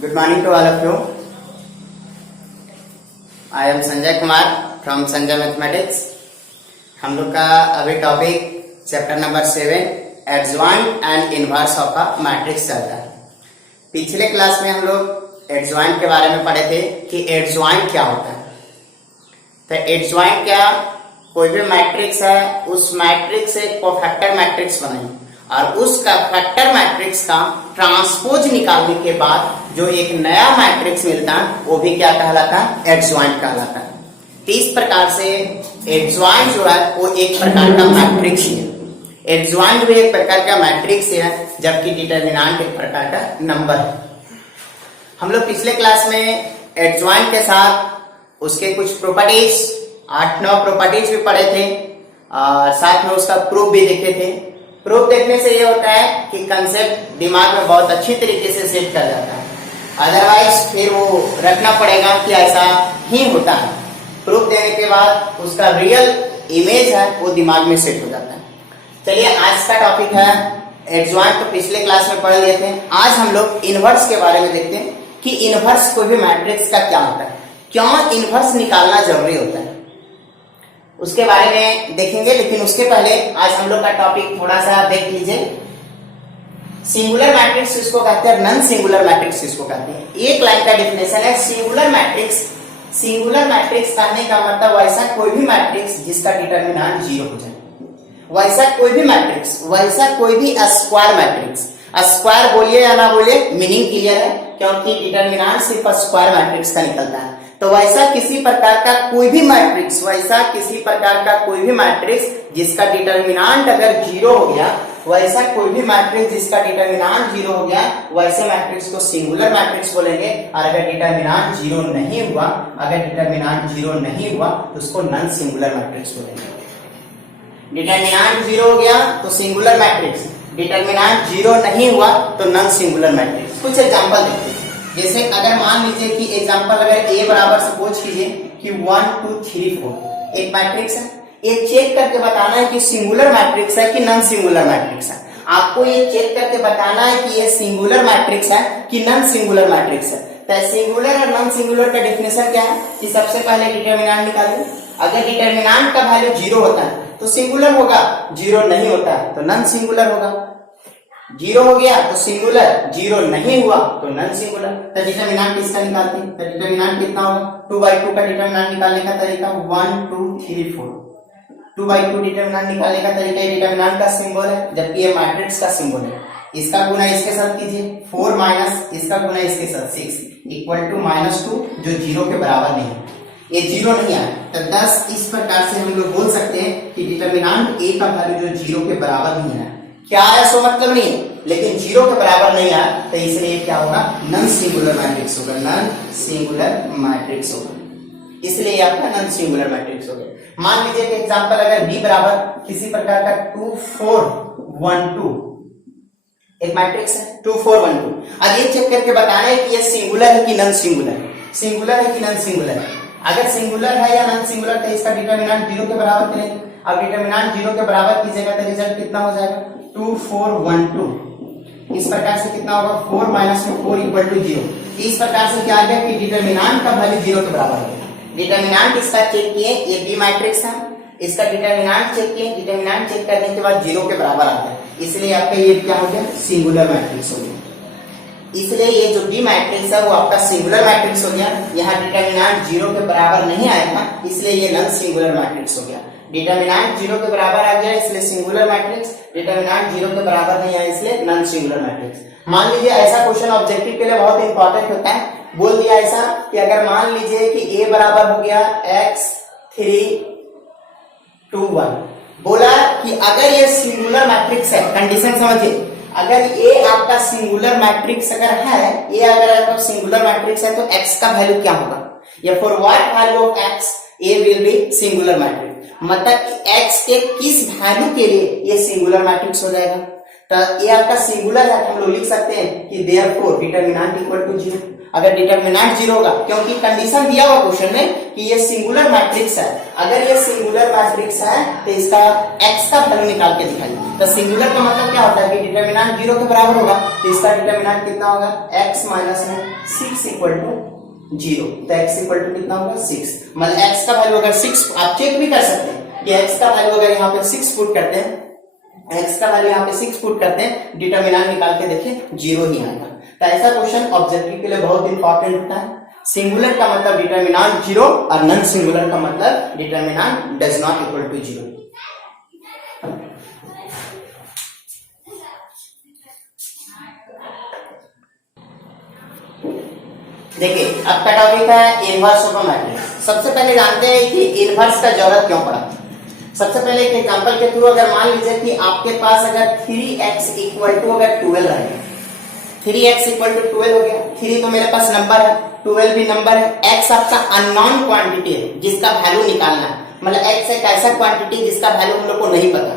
Good morning to all of you. I am Sanjay Kumar from Sanjay Mathematics. हम लोग का अभी topic chapter number 7 adjoint and inverse of a matrix चल रहा है। पिछले क्लास में हम लोग एडजॉइंट के बारे में पढ़े थे कि एडजॉइंट क्या होता है। तो एडजॉइंट क्या, कोई भी मैट्रिक्स है उस मैट्रिक्स से कोफैक्टर मैट्रिक्स बनाइए और उस फैक्टर मैट्रिक्स का ट्रांसपोज निकालने के बाद जो एक नया मैट्रिक्स मिलता है वो भी क्या कहलाता है, एडजॉइंट कहलाता है। तो इस प्रकार से एडजॉइंट जो है वो एक प्रकार का मैट्रिक्स है। एडजॉइंट भी एक प्रकार का मैट्रिक्स है, जबकि डिटरमिनेंट एक प्रकार का नंबर है। हम लोग पिछले क्लास में एडजॉइंट के साथ उसके कुछ प्रॉपर्टीज 8-9 प्रॉपर्टीज भी पढ़े थे और साथ में उसका प्रूफ भी देखे थे। प्रूफ देखने से ये होता है कि कंसेप्ट दिमाग में बहुत अच्छी तरीके से सेट कर जाता है, अदरवाइज फिर वो रखना पड़ेगा कि ऐसा ही होता है। प्रूफ देने के बाद उसका रियल इमेज है वो दिमाग में सेट हो जाता है। चलिए आज का टॉपिक है एडजॉइंट। तो पिछले क्लास में पढ़ लिए थे। आज हम लोग इनवर्स के बारे में देखते हैं कि इनवर्स कोई भी मैट्रिक्स का क्या होता है, क्यों इनवर्स निकालना जरूरी होता है, उसके बारे में देखेंगे। लेकिन उसके पहले आज हम लोग का टॉपिक थोड़ा सा देख लीजिए। सिंगुलर मैट्रिक्स इसको कहते हैं, नॉन सिंगुलर मैट्रिक्स इसको कहते हैं। एक लाइन का डिफिनेशन है सिंगुलर मैट्रिक्स। सिंगुलर मैट्रिक्स कहने का मतलब वैसा कोई भी मैट्रिक्स जिसका डिटरमिनेंट 0 हो जाए, वैसा कोई भी मैट्रिक्स, वैसा कोई भी स्क्वायर मैट्रिक्स। स्क्वायर बोलिए या ना बोलिए मीनिंग क्लियर है, क्योंकि डिटरमिनेंट सिर्फ स्क्वायर मैट्रिक्स का निकलता है। तो वैसा किसी प्रकार का कोई भी मैट्रिक्स, वैसा किसी प्रकार का कोई भी मैट्रिक्स जिसका डिटरमिनेंट अगर 0 हो गया, वैसा कोई भी मैट्रिक्स जिसका डिटरमिनेंट 0 हो गया, वैसे मैट्रिक्स को सिंगुलर मैट्रिक्स बोलेंगे। और अगर डिटरमिनेंट 0 नहीं हुआ, अगर डिटरमिनेंट 0 नहीं हुआ तो उसको नॉन सिंगुलर मैट्रिक्स बोलेंगे। डिटरमिनेंट 0 हो गया तो सिंगुलर मैट्रिक्स, डिटरमिनेंट 0 नहीं हुआ तो नॉन सिंगुलर मैट्रिक्स। कुछ एग्जांपल देखते हैं। जैसे अगर मान लीजिए कि एग्जांपल अगर ए बराबर सपोज कीजिए कि 1 2 3 4 एक मैट्रिक्स है। ये चेक करके बताना है कि सिंगुलर मैट्रिक्स है कि नॉन सिंगुलर मैट्रिक्स है। आपको ये चेक करके बताना है कि ये सिंगुलर मैट्रिक्स है कि नॉन सिंगुलर मैट्रिक्स है। तो सिंगुलर और नॉन सिंगुलर का डेफिनेशन क्या है कि सबसे पहले डिटरमिनेंट निकालिए। अगर डिटरमिनेंट का वैल्यू 0 होता है तो सिंगुलर होगा, 0 नहीं होता है तो नॉन सिंगुलर होगा। 0 हो गया तो सिंगुलर, 0 नहीं हुआ तो नॉन सिंगुलर। तो डिटरमिनेंट किसका निकालते हैं? तो डिटरमिनेंट कितना होगा? 2/2 का डिटरमिनेंट निकालने का तरीका 1 2 3 4। 2/2 डिटरमिनेंट निकालने का तरीका डिटरमिनेंट का सिंबल है, जबकि ये मैट्रिक्स का सिंबल है। इसका गुना इसके साथ कीजिए 4 माइनस इसका गुना इसके साथ 6 इक्वल टू -2 जो 0 के बराबर नहीं है। ये 0 नहीं आया तो 10। इस प्रकार से हम लोग बोल सकते हैं कि डिटरमिनेंट ए का वैल्यू जो 0 के बराबर नहीं है। क्या है सो मतलब नहीं, लेकिन 0 के बराबर नहीं आया तो इसलिए क्या होगा, नॉन सिंगुलर मैट्रिक्स होगा, नॉन सिंगुलर मैट्रिक्स होगा। इसलिए आपका नॉन सिंगुलर मैट्रिक्स हो गया। मान लीजिए कि एग्जांपल अगर b बराबर किसी प्रकार का 2 4 1 2 एक मैट्रिक्स है 2 4 1 2। अब ये चेक करके बताना है कि ये सिंगुलर है कि नॉन सिंगुलर, सिंगुलर है कि नॉन सिंगुलर है। अगर सिंगुलर है या नॉन सिंगुलर तो इसका डिटरमिनेंट 0 के बराबर करेंगे। अब डिटरमिनेंट 0 के बराबर कीजिएगा तो रिजल्ट कितना हो जाएगा 2 4 1 2। इस प्रकार से कितना होगा 4 माइनस 4 इक्वल टू 0। इस प्रकार से क्या आ गया कि डिटरमिनेंट का वैल्यू 0 के बराबर है। डिटरमिनेंट इसका चेक किए, ये बी मैट्रिक्स है, इसका डिटरमिनेंट चेक किए, डिटरमिनेंट चेक करने के बाद 0 के बराबर आता है, इसलिए आपका ये क्या हो गया, सिंगुलर मैट्रिक्स हो गया। इसलिए ये जो बी मैट्रिक्स है वो आपका सिंगुलर मैट्रिक्स हो गया। यहाँ डिटरमिनेंट 0 के बराबर नहीं आया था, इसलिए ये नॉन सिंगुलर मैट्रिक्स हो गया। डिटरमिनेंट 0 के बराबर आ गया इसलिए सिंगुलर मैट्रिक्स, डिटरमिनेंट 0 के बराबर नहीं आया इसलिए नॉन सिंगुलर मैट्रिक्स। मान लीजिए ऐसा क्वेश्चन ऑब्जेक्टिव के लिए बहुत इंपॉर्टेंट होता है। बोल दिया ऐसा कि अगर मान लीजिए कि a बराबर हो गया x 3 2 1, बोला कि अगर ये सिंगुलर मैट्रिक्स है, कंडीशन समझिए, अगर ये आपका सिंगुलर मैट्रिक्स अगर है, ये अगर आपका सिंगुलर मैट्रिक्स है तो x का वैल्यू क्या होगा, या for what value of x a will be singular matrix. मतलब x के किस वैल्यू के लिए ये सिंगुलर मैट्रिक्स हो जाएगा। तो ये आपका सिंगुलर है, हम लोग लिख सकते हैं कि देयरफॉर डिटरमिनेंट इक्वल टू 0। अगर डिटर्मिनेंट जीरो होगा, क्योंकि कंडीशन दिया हुआ क्वेश्चन में कि ये सिंगुलर मैट्रिक्स है, अगर ये सिंगुलर मैट्रिक्स है तो इसका x का वैल्यू निकाल के दिखाइए। तो सिंगुलर का मतलब क्या होता है कि डिटर्मिनेंट जीरो के बराबर होगा, तो इसका डिटर्मिनेंट कितना होगा, x माइनस में 6 इक्वल टू 0, तो x इक्वल टू कितना होगा 6, मतलब x का वैल्यू अगर 6, आप चेक भी कर सकते हैं कि x का वैल्यू अगर यहाँ पे 6 पुट करते हैं, x का वैल्यू यहाँ पे 6 पुट करते हैं, डिटर्मिनेंट निकाल के देखिए 0 ही आएगा। तो ऐसा क्वेश्चन ऑब्जेक्टिव के लिए बहुत इंपॉर्टेंट होता है। सिंगुलर का मतलब डिटर्मिनेंट 0 और नॉन सिंगुलर का मतलब determinant does not equal to 0। देखिए अब का टॉपिक है इनवर्स ऑफ अ मैट्रिक्स। सबसे पहले जानते हैं कि इनवर्स का जरूरत क्यों पड़ा। सबसे पहले एक एग्जांपल के थ्रू, अगर मान लीजिए कि आपके पास अगर 3x इक्वल टू अगर 12 है, 3x इक्वल टू 12 हो गया, 3 तो मेरे पास नंबर है, 12 भी नंबर है, x आपका अननोन क्वांटिटी है जिसका वैल्यू निकालना है, मतलब x एक ऐसा क्वांटिटी जिसका वैल्यू हम लोग को नहीं पता,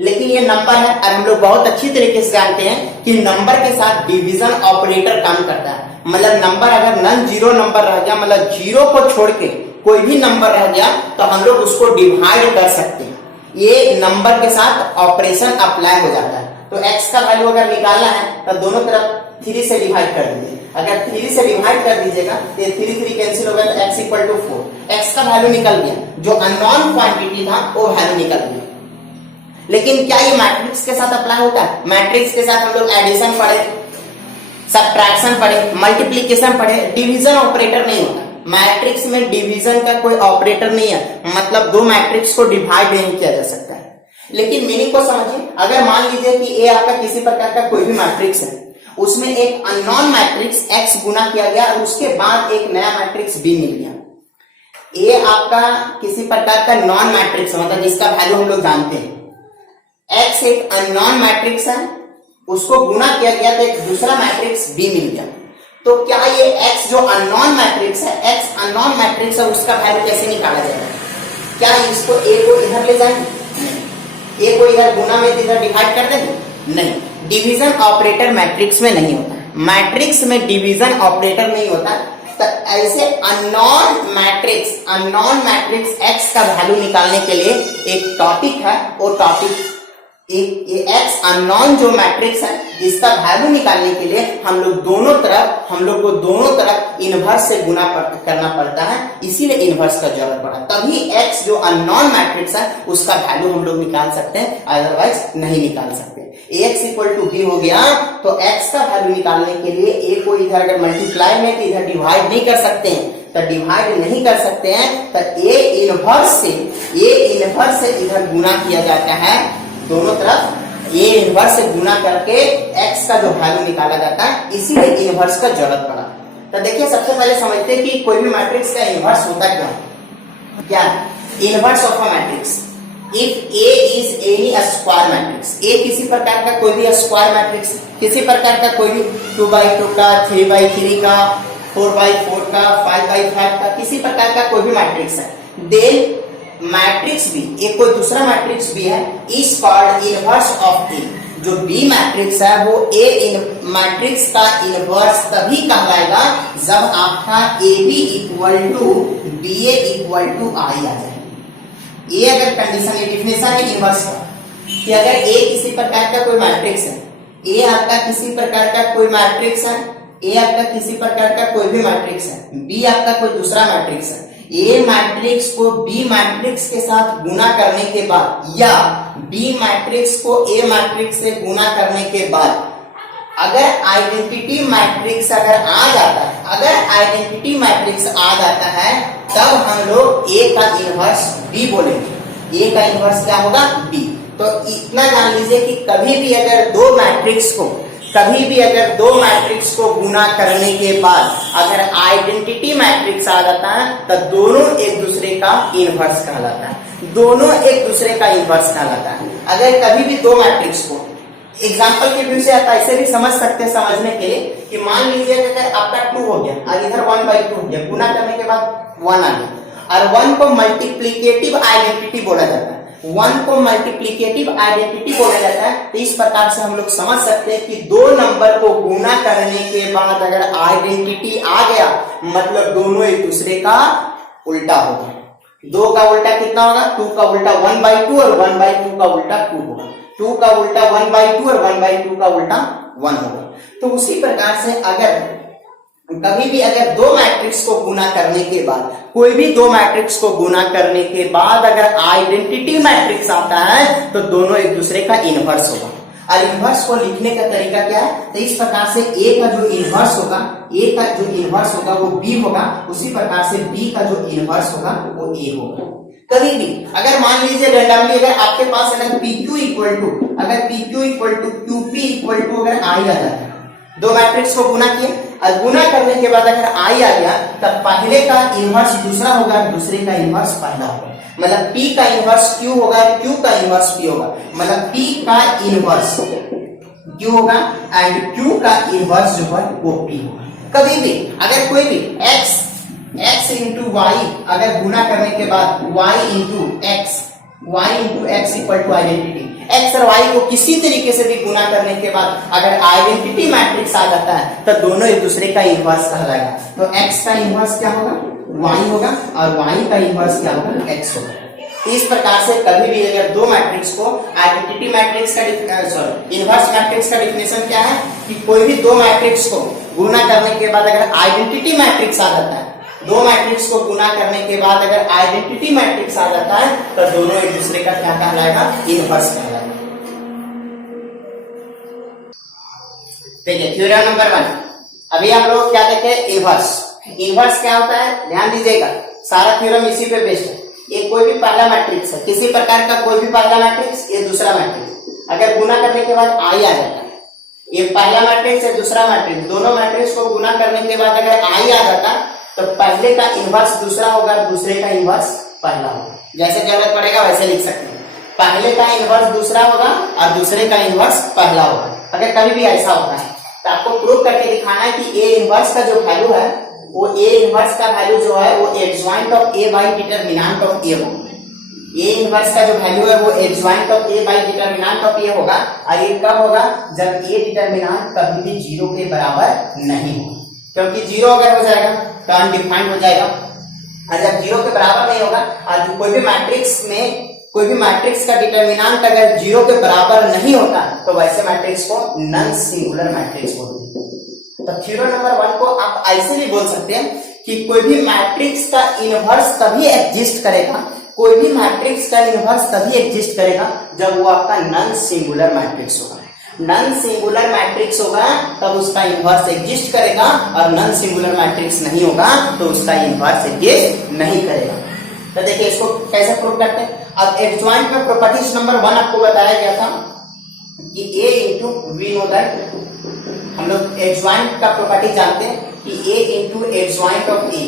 लेकिन ये नंबर है और हम लोग बहुत अच्छी तरीके से जानते हैं कि नंबर के साथ डिवीजन ऑपरेटर काम करता है। मतलब नंबर अगर नॉन जीरो नंबर रह गया, मतलब जीरो को छोड़ के कोई भी नंबर रह गया तो हम लोग उसको डिवाइड कर सकते हैं, ये नंबर के साथ ऑपरेशन अप्लाई हो जाता है। तो x का वैल्यू अगर निकालना है तो दोनों तरफ 3 से डिवाइड कर दीजिए, अगर 3 से डिवाइड कर दीजिएगा तो 3 कैंसिल हो गया तो x इक्वल टू 4, x का वैल्यू निकल गया, जो अननोन क्वांटिटी था वो वैल्यू निकल गया। लेकिन क्या ये मैट्रिक्स के साथ अप्लाई होता है? मैट्रिक्स के साथ हम लोग एडिशन पढ़े, सब्ट्रैक्शन पढ़े, मल्टीप्लिकेशन पढ़े, डिवीजन ऑपरेटर नहीं होता। मैट्रिक्स में डिवीजन का कोई ऑपरेटर नहीं है, मतलब दो मैट्रिक्स को डिवाइड नहीं किया जा सकता है। लेकिन मीनिंग को समझिए, अगर मान लीजिए कि ए आपका किसी प्रकार का कोई भी मैट्रिक्स है, उसमें एक अननोन मैट्रिक्स x गुना किया गया और उसके बाद एक नया मैट्रिक्स b मिल गया। ए आपका किसी प्रकार का नॉन मैट्रिक्स मतलब जिसका वैल्यू हम लोग जानते हैं, x एक अननोन मैट्रिक्स है, उसको गुना किया गया तो एक दूसरा मैट्रिक्स b मिल गया। तो क्या ये x जो अननोन मैट्रिक्स है, x अननोन मैट्रिक्स है, उसका वैल्यू कैसे निकाला जाएगा? क्या इसको a को इधर ले जाएंगे? नहीं। a को इधर गुना में इधर डिवाइड कर देंगे? नहीं। डिवीजन ऑपरेटर मैट्रिक्स में नहीं होता, मैट्रिक्स में डिवीजन ऑपरेटर नहीं होता। तो ऐसे अननोन मैट्रिक्स x का वैल्यू निकालने के लिए एक टॉपिक है, वो टॉपिक ये x अननोन जो मैट्रिक्स है जिसका वैल्यू निकालने के लिए हम लोग को दोनों तरफ इनवर्स से गुना करना पड़ता है, इसीलिए इनवर्स का जरूरत पड़ा। तभी x जो अननोन मैट्रिक्स है उसका वैल्यू हम लोग निकाल सकते हैं, अदरवाइज नहीं निकाल सकते। ax इक्वल टू b हो गया, तो x का वैल्यू निकालने के लिए a को इधर अगर मल्टीप्लाई में तो इधर डिवाइड नहीं कर सकते हैं, तो डिवाइड नहीं कर सकते हैं तो a इनवर्स से इधर गुना किया जाता है, दोनों तरफ a इनवर्स से गुना करके x का जो वैल्यू निकाला जाता है, इसीलिए इनवर्स का जरूरत पड़ा। तो देखिए सबसे पहले समझते हैं कि कोई भी मैट्रिक्स का इनवर्स होता क्या inverse of a matrix. If a is N E square matrix, a किसी प्रकार का कोई भी स्क्वायर मैट्रिक्स, किसी प्रकार का कोई भी 2x2 का, 3x3 का, 4x4 का, 5x5 का, किसी प्रकार का कोई भी मैट्रिक्स है, देन मैट्रिक्स भी एक कोई दूसरा मैट्रिक्स भी है, इज कॉल्ड इनवर्स ऑफ ए। जो बी मैट्रिक्स है वो ए मैट्रिक्स का इनवर्स तभी कहलाएगा जब आपका A B equal to B A equal to I आ जाए। ये अगर कंडीशन है, डिफिनेशन है इनवर्स का, कि अगर ए किसी प्रकार का कोई मैट्रिक्स है, ए आपका किसी प्रकार का कोई मैट्रिक्स है, ए आपका किसी प्रकार का कोई भी मैट्रिक्स है, बी आपका कोई दूसरा मैट्रिक्स है, ए मैट्रिक्स को बी मैट्रिक्स के साथ गुना करने के बाद या बी मैट्रिक्स को ए मैट्रिक्स से गुना करने के बाद अगर आइडेंटिटी मैट्रिक्स अगर आ जाता है तब हम लोग ए का इनवर्स बी बोलेंगे। ए का इनवर्स क्या होगा? बी। तो इतना जान लीजिए कि कभी भी अगर दो मैट्रिक्स को गुना करने के बाद अगर आइडेंटिटी मैट्रिक्स आ जाता है तो दोनों एक दूसरे का इनवर्स कहलाता है। अगर कभी भी दो मैट्रिक्स को, एग्जांपल के व्यू से आप ऐसे भी समझ सकते हैं समझने के लिए कि मान लीजिए अगर आपका 2 हो गया और इधर 1/2 हो गया, गुना करने के बाद 1 आ गया और 1 को मल्टीप्लिकेटिव आइडेंटिटी बोला जाता है। 1 को मल्टीप्लिकेटिव आइडेंटिटी बोला जाता है। तो इस प्रकार से हम लोग समझ सकते हैं कि दो नंबर को गुना करने के बाद अगर आइडेंटिटी आ गया मतलब दोनों एक दूसरे का उल्टा होगा। 2 का उल्टा कितना होगा? 2 का उल्टा 1/2 और 1/2 का उल्टा 2 होगा। 2 का उल्टा 1/2 और 1/2 का उल्टा 1 होगा। तो उसी प्रकार से अगर कभी भी अगर दो मैट्रिक्स को गुना करने के बाद कोई भी दो मैट्रिक्स को गुना करने के बाद अगर आइडेंटिटी मैट्रिक्स आता है तो दोनों एक दूसरे का इनवर्स होगा। और इनवर्स को लिखने का तरीका क्या है? तो इस प्रकार से ए का जो इनवर्स होगा, ए का जो इनवर्स होगा वो बी होगा, उसी प्रकार से बी का जो इनवर्स होगा वो ए होगा। कभी भी अगर मान लीजिए रैंडमली अगर आपके पास अगर PQ equal to QP equal to अगर आई आ जाता है, दो मैट्रिक्स को गुना किया और गुना करने के बाद अगर आई आ गया तब पहले का इनवर्स दूसरा होगा, दूसरे का इनवर्स पहला होगा। मतलब P का इनवर्स Q होगा, Q का इनवर्स P होगा। मतलब P का इनवर्स Q होगा एंड Q का इनवर्स जो है वो P होगा। कभी भी अगर कोई भी x इंटू वाई अगर गुना करने के बाद y into x equal to identity, x और y को किसी तरीके से भी गुना करने के बाद अगर आइडेंटिटी मैट्रिक्स आ जाता है तो दोनों एक दूसरे का इनवर्स कहलाएगा। तो x का इनवर्स क्या होगा? y होगा और y का इनवर्स क्या होगा? x होगा। इस प्रकार से कभी भी अगर दो मैट्रिक्स को आइडेंटिटी मैट्रिक्स का इनवर्स मैट्रिक्स का डिफिनेशन क्या है कि कोई भी दो मैट्रिक्स को गुना करने के बाद अगर आइडेंटिटी मैट्रिक्स आ जाता है, दो मैट्रिक्स को गुना करने के बाद अगर आइडेंटिटी मैट्रिक्स आ जाता है तो दोनों एक दूसरे का क्या कहलाएगा? इनवर्स कहलाएगा। देखिए थ्योरम नंबर 1 अभी हम लोग क्या देखे? इनवर्स। इनवर्स क्या होता है ध्यान दीजिएगा, सारा थ्योरम इसी पे बेस्ड है। ये कोई भी पहला मैट्रिक्स है, किसी प्रकार का कोई भी पहला मैट्रिक्स, ये दूसरा मैट्रिक्स अगर गुना करने के बाद आई आ जाता है, ये पहला मैट्रिक्स है दूसरा मैट्रिक्स, दोनों मैट्रिक्स को गुना करने के बाद अगर आई आ जाता तो पहले का इनवर्स दूसरा होगा, दूसरे का इनवर्स पहला होगा। जैसे जरूरत पड़ेगा वैसे लिख सकते हैं, पहले का इनवर्स दूसरा होगा और दूसरे का इनवर्स पहला होगा। अगर कभी भी ऐसा होता है तो आपको प्रूव करके दिखाना है कि ए इनवर्स का जो वैल्यू है वो ए इनवर्स का वैल्यू जो है वो adjoint of A by determinant of A होगा। ए इनवर्स का जो वैल्यू है वो adjoint of A by determinant of A होगा। और ये कब होगा? जब ए डिटरमिनेंट कभी भी 0 के बराबर नहीं होगा, क्योंकि 0 अगर हो जाएगा तो अनडिफाइंड हो जाएगा। और जब 0 के बराबर नहीं होगा और कोई भी मैट्रिक्स का डिटरमिनेंट अगर 0 के बराबर नहीं होता तो वैसे मैट्रिक्स को नॉन सिंगुलर मैट्रिक्स बोलते हैं। तो थ्योरम नंबर 1 को आप ऐसे भी बोल सकते हैं कि कोई भी मैट्रिक्स का इनवर्स तभी एग्जिस्ट करेगा, कोई भी मैट्रिक्स का इनवर्स तभी एग्जिस्ट करेगा जब वो आपका नॉन सिंगुलर मैट्रिक्स होगा। नॉन सिंगुलर मैट्रिक्स होगा तब उसका इनवर्स एग्जिस्ट करेगा और नॉन सिंगुलर मैट्रिक्स नहीं होगा तो उसका इनवर्स एग्जिस्ट नहीं करेगा। तो देखिए इसको कैसे प्रूव करते हैं। अब एडजॉइंट में प्रॉपर्टीज नंबर 1 आपको बताया गया था कि a into we know that, हम लोग एडजॉइंट का प्रॉपर्टी जानते हैं कि a into adjoint of a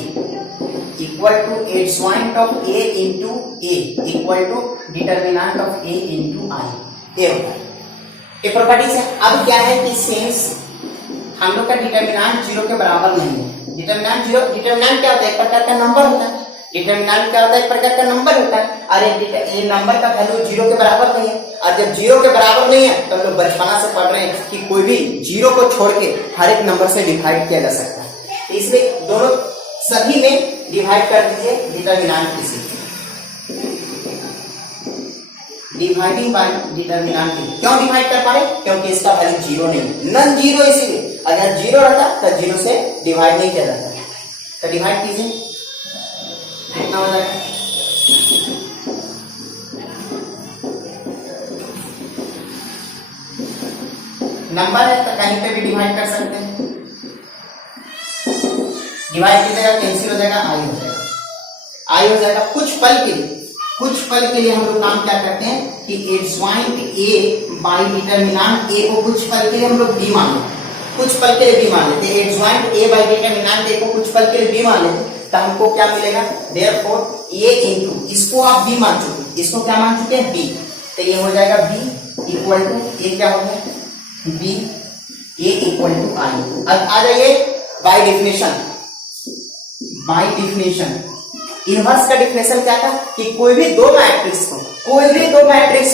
equal to adjoint of a into a equal to determinant of a into i। ये होता है ये प्रॉपर्टीज है। अब क्या है कि सिंस हम लोग का डिटरमिनेंट 0 के बराबर नहीं है, डिटरमिनेंट क्या होता है? एक प्रकार का नंबर होता है। डिटरमिनेंट क्या होता है? एक प्रकार का नंबर होता है। और ये नंबर का वैल्यू 0 के बराबर नहीं है। और जब 0 के बराबर नहीं है तो हम लोग बचपना से पढ़ रहे हैं कि कोई भी 0 को छोड़ के हर एक नंबर से डिवाइड किया जा सकता है। इसलिए दोनों सभी में डिवाइड कर दीजिए डिटरमिनेंट किसी डिवाइडिंग बाय डिटरमिनेंट। क्यों डिवाइड कर पा रहे? क्योंकि इसका वैल्यू 0 नहीं, नॉन 0 इसीलिए। अगर 0 रहता तो 0 से डिवाइड नहीं किया जाता। तो डिवाइड कीजिए, कितना हो जाएगा? नंबर है तो कहीं पे भी डिवाइड कर सकते हैं। डिवाइड कीजिएगा, कैंसिल हो जाएगा, आई हो जाएगा। कुछ पल के लिए हम लोग काम क्या करते हैं कि adjoint a by determinant a को कुछ पल के लिए हम लोग b मान लेते हैं, कुछ पल के लिए b मान लेते हैं। Adjoint a by determinant a को कुछ पल के लिए b मान लेते हैं तो हमको क्या मिलेगा? देयरफॉर a इंटू इसको आप b मान चुके, इसको क्या मान चुके हैं? b। तो ये हो जाएगा b इक्वल टू a क्या हो गया? b a equal to i। अब आ जाइए बाय डेफिनेशन इनवर्स का डिफिनेशन क्या था कि कोई भी दो मैट्रिक्स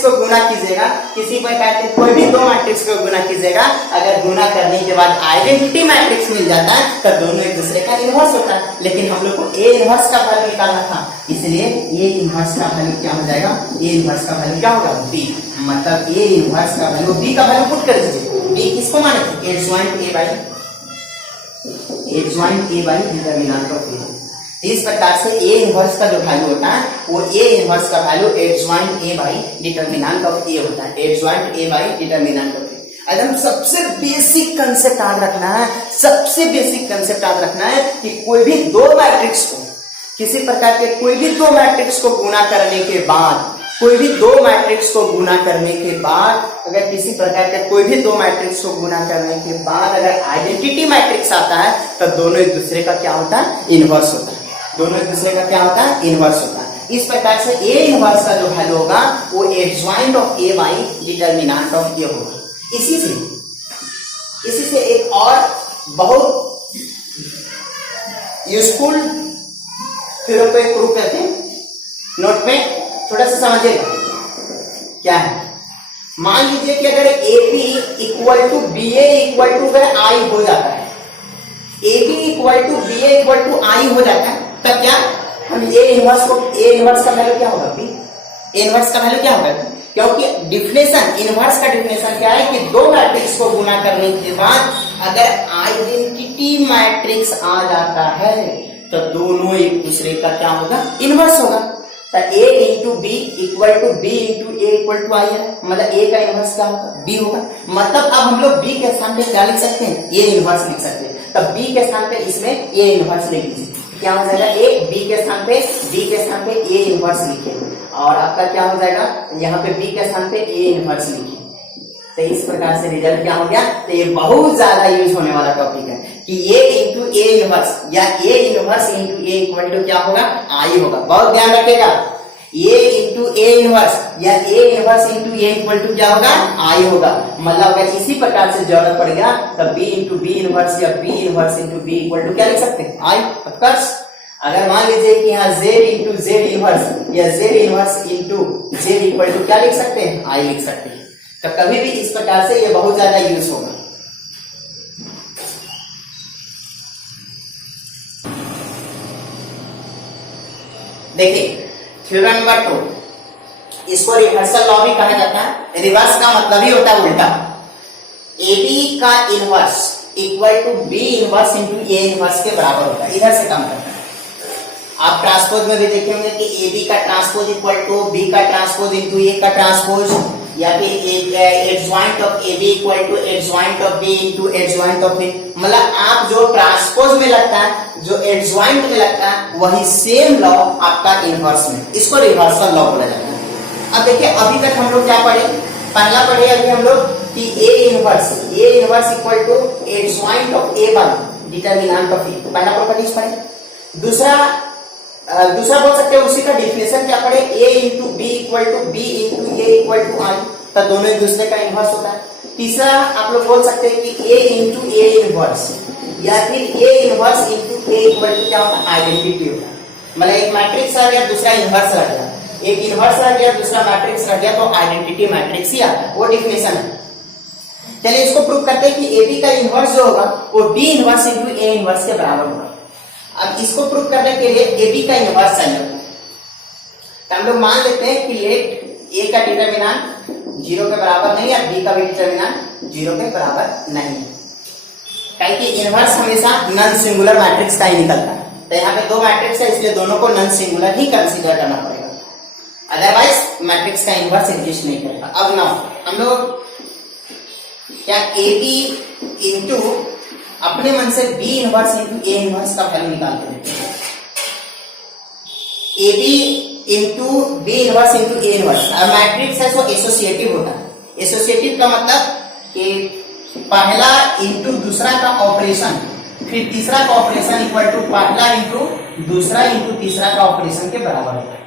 को गुना कीजिएगा, किसी प्रकार के कोई भी दो मैट्रिक्स को गुना कीजिएगा, अगर गुना करने के बाद आइडेंटिटी मैट्रिक्स मिल जाता है तो दोनों एक दूसरे का इनवर्स होता है। लेकिन हम लोग को ए इनवर्स का वैल्यू निकालना था, इसलिए ए इनवर्स का वैल्यू क्या हो जाएगा, ए इनवर्स का वैल्यू क्या होगा, बी। मतलब ए इनवर्स का वैल्यू बी का वैल्यू पुट कर दीजिए। बी किसको माने थे, adjoint A by determinant of A. इस प्रकार से ए इनवर्स का जो वैल्यू होता है वो ए इनवर्स का value adjoint A by determinant of A होता है, adjoint A by determinant of A. एकदम सबसे बेसिक कंसेप्ट याद रखना है, सबसे बेसिक कंसेप्ट याद रखना है कि कोई भी दो मैट्रिक्स को, किसी प्रकार के कोई भी दो मैट्रिक्स को गुना करने के बाद, कोई भी दो मैट्रिक्स को गुना करने के बाद, अगर किसी प्रकार के कोई भी दो मैट्रिक्स को गुना करने के बाद अगर आइडेंटिटी मैट्रिक्स आता है तो दोनों एक दूसरे का क्या होता है, इनवर्स होता है। दोनों एक दूसरे का क्या होता है, इनवर्स होता है। इस प्रकार से ए इनवर्स का जो वैल्यू होगा वो adjoint of A by determinant of A होगा। इसी से एक और बहुत यूजफुल फिर पे प्रूफ करते हैं, नोट में थोड़ा सा समझिएगा क्या है। मान लीजिए कि अगर A B equal to B A equal to अगर आई हो जाता है, A B equal to B A equal to I हो जाता है, तब क्या हम ए इनवर्स का वैल्यू क्या होगा, बी। ए इनवर्स का वैल्यू क्या होगा, क्योंकि डिफिनेशन इनवर्स का डिफिनेशन क्या है कि दो मैट्रिक्स को गुना करने के बाद अगर आइडेंटिटी मैट्रिक्स आ जाता है तो दोनों एक दूसरे का क्या होगा, इनवर्स होगा। तो a into B equal to B into A equal to I है, मतलब a का इनवर्स क्या होगा, b होगा। मतलब अब हम लोग b के स्थान पे क्या लिख सकते हैं, a इनवर्स लिख सकते हैं। तब b के स्थान पे इसमें a इनवर्स लिख दीजिए, क्या हो जाएगा, a b के स्थान पे a इनवर्स लिखिए और आपका क्या हो जाएगा, यहाँ पे b के स्थान पे a इनवर्स लिखिए। तो इस प्रकार से रिजल्ट क्या हो गया। तो ये बहुत ज्यादा यूज होने वाला टॉपिक है कि a इंटू ए इनवर्स या a inverse into A equal to क्या होगा, आई होगा। बहुत ध्यान रखिएगा, a इंटू ए इनवर्स या a inverse into A equal to क्या होगा, आई होगा। मतलब अगर इसी प्रकार से जरूरत पड़ गया तो b इंटू बी इनवर्स या b inverse into B equal to क्या लिख सकते हैं, आई। ऑफकोर्स अगर मान लीजिए कि यहाँ z इंटू जेड इनवर्स या z inverse into Z equal to क्या लिख सकते हैं, आई लिख सकते हैं। तो कभी भी इस प्रकार से ये बहुत ज्यादा यूज होगा। देखिए थ्योरम नंबर 2, इसको रिवर्सल लॉ भी कहा जाता है। रिवर्स का मतलब ही होता है उल्टा। ए बी का inverse equal to B inverse into A inverse के बराबर होता है, इधर से कम करता है। आप ट्रांसपोज में भी देखे होंगे कि ए बी का ट्रांसपोज इक्वल टू बी का ट्रांसपोज इंटू ए का ट्रांसपोज, या फिर adjoint of A B equal to adjoint of B into adjoint of A. मतलब आप जो ट्रांसपोज में लगता है, जो एडजॉइंट में लगता है, वही सेम लॉ आपका इनवर्स में, इसको रिवर्सल लॉ बोला जाता है। अब देखिए अभी तक हम लोग क्या पढ़े, पहला पढ़े अभी हम लोग कि A inverse equal to adjoint of A by determinant of A, पहला प्रॉपर्टीज पढ़े। दूसरा बोल सकते हैं उसी का डिफिनेशन क्या पढ़े, a into B equal to B into A equal to I, तो दोनों एक दूसरे का इनवर्स होता है। तीसरा आप लोग बोल सकते हैं कि a इंटू ए इनवर्स या फिर a inverse into A equal to क्या होता है, आइडेंटिटी होता है। मतलब एक मैट्रिक्स आ गया, दूसरा इनवर्स रह गया, एक इनवर्स रह गया, दूसरा मैट्रिक्स रह गया, तो आइडेंटिटी मैट्रिक्स ही आता है, वो डिफिनेशन है। चलिए इसको प्रूव करते हैं कि ए बी का इनवर्स जो होगा वो B inverse into A inverse के बराबर होगा। अब इसको प्रूव करने के लिए ए बी का इनवर्स चाहिए, तो हम लोग मान लेते हैं कि लेट ए का डिटरमिनेंट 0 के बराबर नहीं है, बी का भी डिटरमिनेंट 0 के बराबर नहीं है, क्योंकि इनवर्स हमेशा नॉन सिंगुलर मैट्रिक्स का ही निकलता है। तो यहाँ पे दो मैट्रिक्स है, इसलिए दोनों को नॉन सिंगुलर ही कंसीडर करना पड़ेगा, अदरवाइज मैट्रिक्स का इनवर्स एग्जिस्ट नहीं करेगा। अब ना हम लोग क्या ए बी इंटू अपने मन से B inverse into A inverse का वैल्यू निकालते हैं। A B into B inverse into A inverse, अब मैट्रिक्स है तो एसोसिएटिव होता है। एसोसिएटिव का मतलब कि पहला इंटू दूसरा का ऑपरेशन, फिर तीसरा का ऑपरेशन इक्वल टू पहला इंटू दूसरा इंटू तीसरा का ऑपरेशन के बराबर होता है।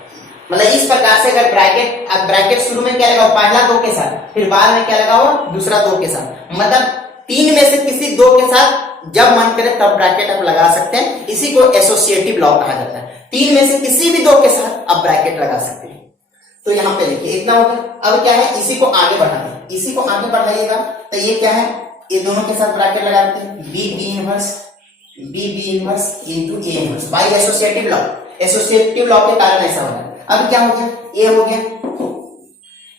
मतलब इस प्रकार से अगर ब्रैकेट, अब ब्रैकेट शुरू में क्या लगा, पहला 2 के साथ, फिर बाद में क्या लगा हो, दूसरा 2 के साथ, मतलब 3 में से किसी 2 के साथ जब मन करे तब ब्रैकेट आप लगा सकते हैं। इसी को एसोसिएटिव लॉ कहा जाता है। तीन में से किसी भी दो के साथ आप ब्रैकेट लगा सकते हैं। तो यहाँ पे देखिए इतना हो गया। अब क्या है, इसी को आगे बढ़ाना, इसी को आगे बढ़ाइएगा तो ये क्या है, ये दोनों के साथ ब्रैकेट लगाते हैं, B inverse into A inverse by associative law. Associative law के कारण ऐसा हो रहा है। अब क्या हो गया, ए हो गया,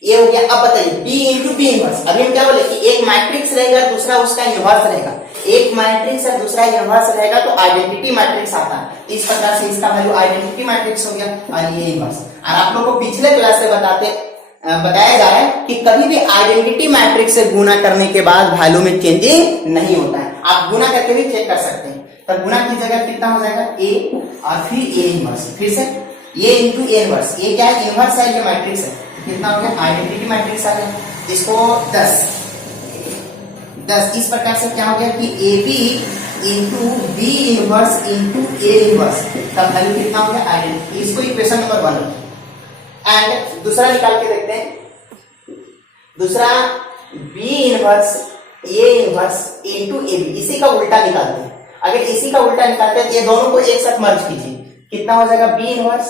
ये हो गया। अब बताइए बी इंटू बी इनवर्स। अभी हम क्या बोले कि एक मैट्रिक्स रहेगा, दूसरा उसका इनवर्स रहेगा। एक मैट्रिक्स और दूसरा इनवर्स रहेगा तो आइडेंटिटी मैट्रिक्स आता है। इस प्रकार से इसका वैल्यू आइडेंटिटी मैट्रिक्स हो गया और ये इनवर्स। और आप लोगों को पिछले क्लास से बताया जा रहा है कि कभी भी आइडेंटिटी मैट्रिक्स से गुना करने के बाद वैल्यू में चेंजिंग नहीं होता है। आप गुना करके भी चेक कर सकते हैं। तो गुना की जगह कितना हो जाएगा, ए और फिर ए इनवर्स, फिर से ये इंटू ए इनवर्स। ये क्या है, इनवर्स है, ये मैट्रिक्स है, कितना हो गया, आइडेंटिटी मैट्रिक्स आ गया। इसको 10 इस प्रकार से क्या हो गया कि A B into B inverse into A inverse, तब वैल्यू कितना हो गया, आइडेंटिटी। इसको इक्वेशन नंबर 1। एंड दूसरा निकाल के देखते हैं। दूसरा B inverse A inverse into A B, इसी का उल्टा निकालते हैं। अगर इसी का उल्टा निकालते हैं तो ये दोनों को एक साथ मर्ज कीजिए, कितना हो जाएगा, B inverse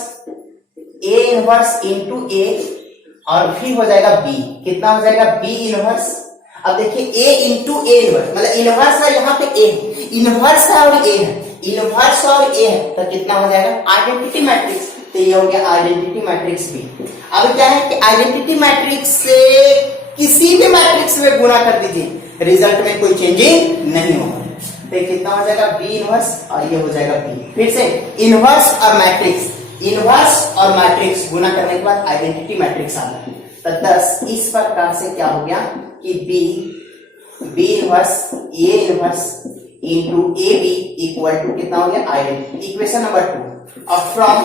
A inverse into A और फिर हो जाएगा बी, कितना हो जाएगा, बी इनवर्स। अब देखिए ए इंटू ए इनवर्स, मतलब इनवर्स है, यहाँ पे ए इनवर्स है और ए है, इनवर्स और ए है, तो कितना हो जाएगा, आइडेंटिटी मैट्रिक्स। तो ये हो गया आइडेंटिटी मैट्रिक्स बी। अब क्या है कि आइडेंटिटी मैट्रिक्स से किसी भी मैट्रिक्स में गुणा कर दीजिए, रिजल्ट में कोई चेंजिंग नहीं होगा। तो कितना हो जाएगा, बी इनवर्स और ये हो जाएगा बी। फिर से इनवर्स और मैट्रिक्स, इनवर्स और मैट्रिक्स गुना करने के बाद आइडेंटिटी मैट्रिक्स आता है। तो 10 इस प्रकार से क्या हो गया कि B inverse A inverse into A B equal to कितना हो गया, आइडेंटिटी। Equation number 2। अब फ्रॉम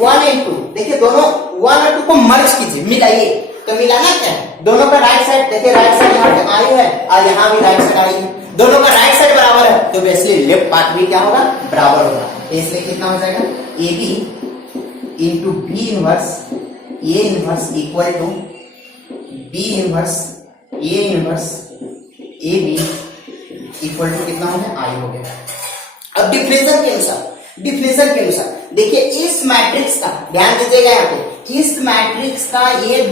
1 एंड 2, देखिए दोनों 1 और 2 को मर्ज कीजिए, मिलाइए। तो मिलाना क्या है, दोनों का राइट साइड, देखिए राइट साइड यहाँ पे आई है और यहाँ भी राइट साइड आई है, दोनों का राइट साइड बराबर है, तो बेसिकली लेफ्ट पार्ट भी क्या होगा, बराबर होगा। इसलिए कितना हो जाएगा, A B into B inverse A inverse equal to B inverse A inverse A B equal to कितना हो गया, आई हो गया। अब डिफरेंशियल के अनुसार देखिए इस मैट्रिक्स का ध्यान दीजिएगा, यहाँ पे इस मैट्रिक्स का ये